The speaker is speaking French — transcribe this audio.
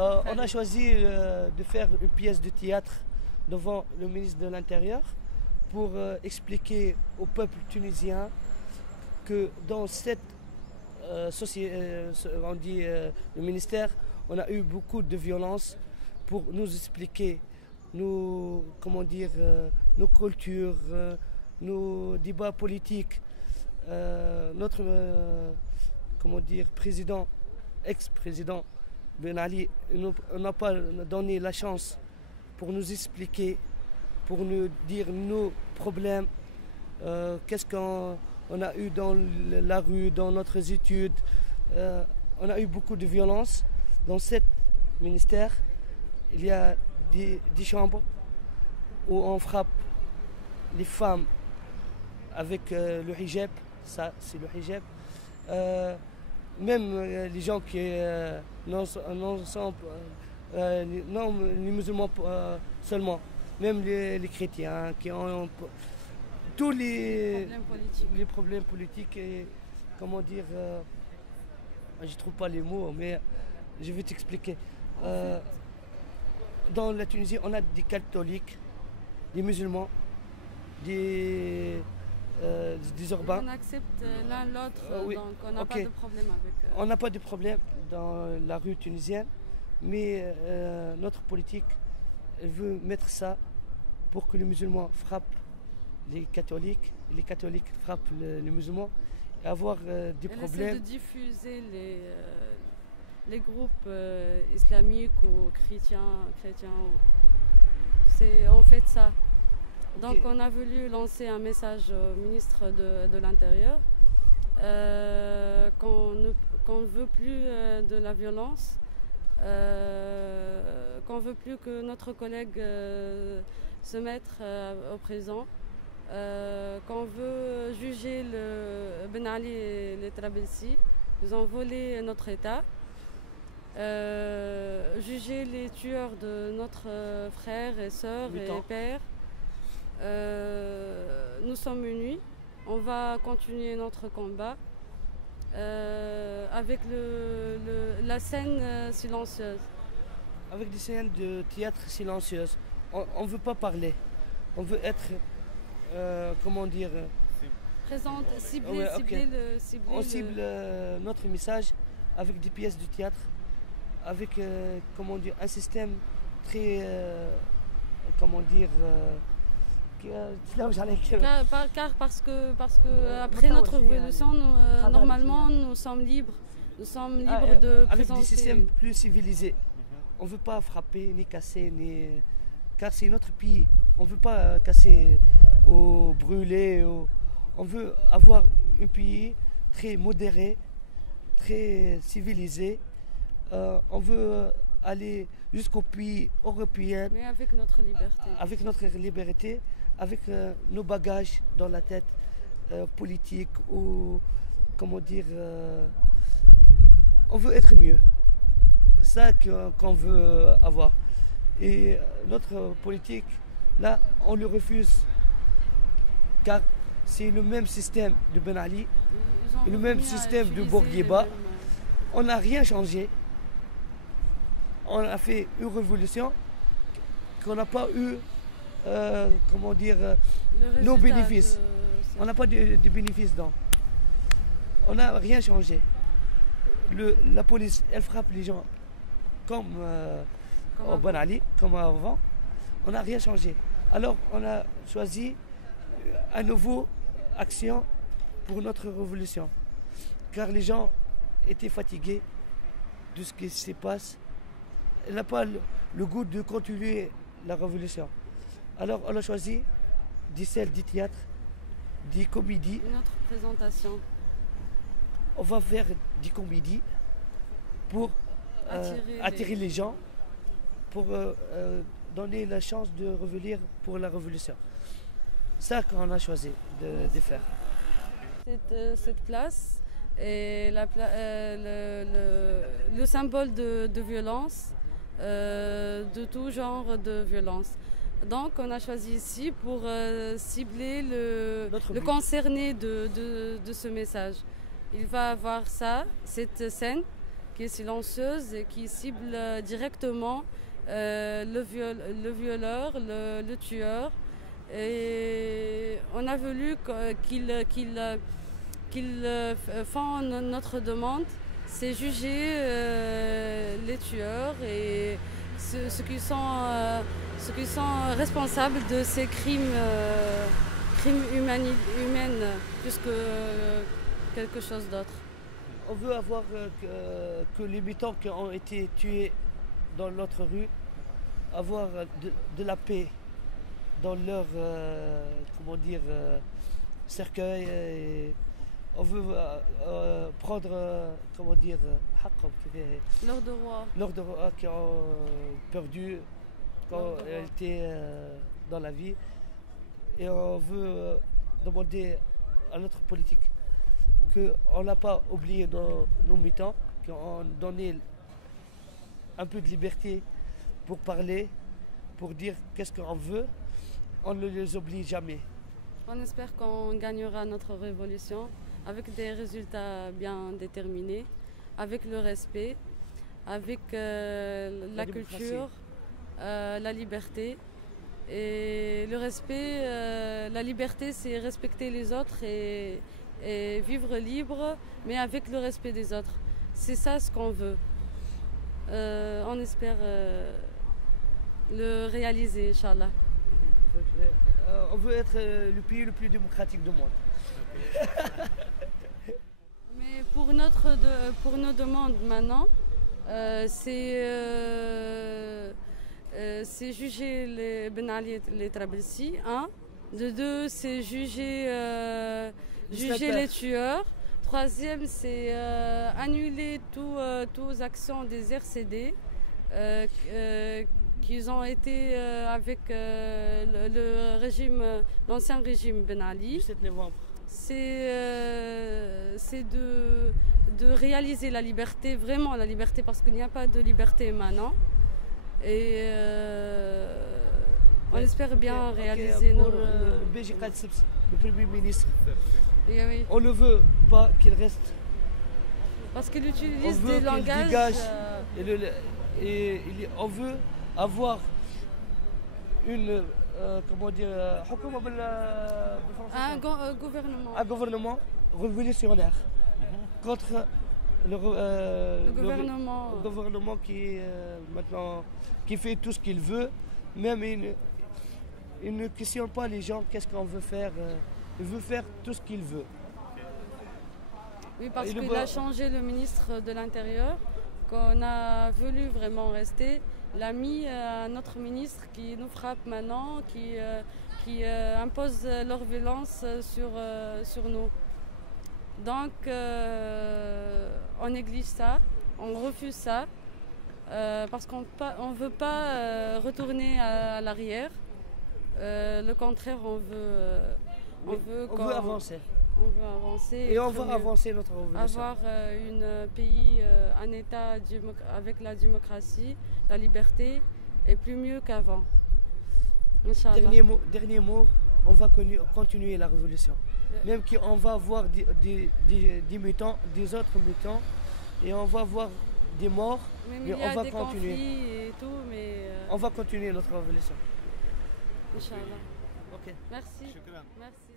On a choisi de faire une pièce de théâtre devant le ministre de l'Intérieur pour expliquer au peuple tunisien que dans cette on dit le ministère, on a eu beaucoup de violence pour nous expliquer nos, comment dire, nos cultures, nos débats politiques. Notre comment dire, président, ex-président Ben Ali, on n'a pas donné la chance pour nous expliquer, pour nous dire nos problèmes, qu'est-ce qu'on a eu dans la rue, dans notre études. On a eu beaucoup de violence dans ce ministère. Il y a des chambres où on frappe les femmes avec le hijab, ça c'est le hijab. Même les gens qui non les musulmans seulement, même les chrétiens qui ont tous les problèmes politiques et comment dire, je ne trouve pas les mots, mais je vais t'expliquer. Dans la Tunisie, on a des catholiques, des musulmans, des urbains. On accepte l'un l'autre, oui. Donc on n'a pas de problème avec... On n'a pas de problème dans la rue tunisienne, mais notre politique elle veut mettre ça pour que les musulmans frappent les catholiques frappent les musulmans et avoir des problèmes. Elle essaie de diffuser les groupes islamiques ou chrétiens. C'est en fait ça. Donc on a voulu lancer un message au ministre de l'Intérieur qu'on ne veut plus de la violence, qu'on ne veut plus que notre collègue se mette au présent, qu'on veut juger Ben Ali et les Trabelsi. Ils ont volé notre État. Juger les tueurs de notre frères et sœurs et pères. Nous sommes unis, on va continuer notre combat avec la scène silencieuse. Avec des scènes de théâtre silencieuses. On ne veut pas parler, on veut être, comment dire... Présente, cibler, on cible notre message avec des pièces de théâtre, avec comment dire, un système très, comment dire... Car parce que après notre révolution, normalement nous sommes libres. Nous sommes libres de avec présenter... des systèmes plus civilisés. On ne veut pas frapper, ni casser, car c'est notre pays. On ne veut pas casser ou brûler. On veut avoir un pays très modéré, très civilisé. On veut aller jusqu'au pays européen. Mais avec notre liberté. Avec notre liberté, avec nos bagages dans la tête politique ou, comment dire, on veut être mieux. C'est ça qu'on veut avoir. Et notre politique, là, on le refuse. Car c'est le même système de Ben Ali, le même système de Bourguiba. On n'a rien changé. On a fait une révolution qu'on n'a pas eu, comment dire, nos bénéfices. On n'a pas de bénéfices donc. On n'a rien changé. La police, elle frappe les gens comme au Ben Ali, comme avant. On n'a rien changé. Alors on a choisi une nouvelle action pour notre révolution. Car les gens étaient fatigués de ce qui se passe. Elle n'a pas le goût de continuer la révolution. Alors on a choisi des scènes, du théâtre, des comédies. Notre présentation. On va faire des comédies pour attirer les gens, pour donner la chance de revenir pour la révolution. C'est ça qu'on a choisi de faire. Cette place est le symbole de violence, de tout genre de violence. Donc on a choisi ici pour cibler le concerné de ce message. Il va avoir ça, cette scène qui est silencieuse et qui cible directement le violeur, le tueur. Et on a voulu qu'ils font notre demande, c'est juger les tueurs et ceux qui sont responsables de ces crimes humains plus que quelque chose d'autre. On veut avoir que les militants qui ont été tués dans notre rue, avoir de la paix dans leur cercueil. Et on veut prendre leurs droits qui ont perdu quand elles étaient dans la vie. Et on veut demander à notre politique qu'on n'a pas oublié nos militants, qui ont donné un peu de liberté pour parler, pour dire qu'est-ce qu'on veut. On ne les oublie jamais. On espère qu'on gagnera notre révolution avec des résultats bien déterminés, avec le respect, avec la culture, la liberté. Et le respect, la liberté, c'est respecter les autres et vivre libre, mais avec le respect des autres. C'est ça ce qu'on veut. On espère le réaliser, Inch'Allah. On veut être le pays le plus démocratique du monde. Mais pour nos demandes maintenant, c'est juger les Ben Ali les Trabelsi, un. De deux, c'est juger les tueurs. Troisième, c'est annuler toutes les actions des RCD qui ont été avec l'ancien régime Ben Ali. Le 7 novembre. C'est de réaliser la liberté, vraiment la liberté, parce qu'il n'y a pas de liberté maintenant. Et on espère bien réaliser pour nos... le Premier ministre. Oui. On ne veut pas qu'il reste. Parce qu'il utilise des langages... Dégage on veut avoir une... un gouvernement révolutionnaire contre le gouvernement qui maintenant qui fait tout ce qu'il veut. Même il ne questionne pas les gens qu'est-ce qu'on veut faire. Il veut faire tout ce qu'il veut. Oui, parce qu'il a changé le ministre de l'Intérieur, qu'on a voulu vraiment rester. L'a mis à notre ministre qui nous frappe maintenant, qui impose leur violence sur nous. Donc on néglige ça, on refuse ça, parce qu'on ne veut pas retourner à l'arrière. Le contraire, on veut avancer. On veut avancer. Et on va avancer notre révolution. Avoir un État avec la démocratie, la liberté, et plus mieux qu'avant. Dernier mot, on va continuer la révolution. Même qu'on va voir des mutants, des autres mutants, et on va voir des morts, mais on va continuer. Et tout, mais on va continuer notre révolution. Inch'Allah. Ok. Merci. Merci.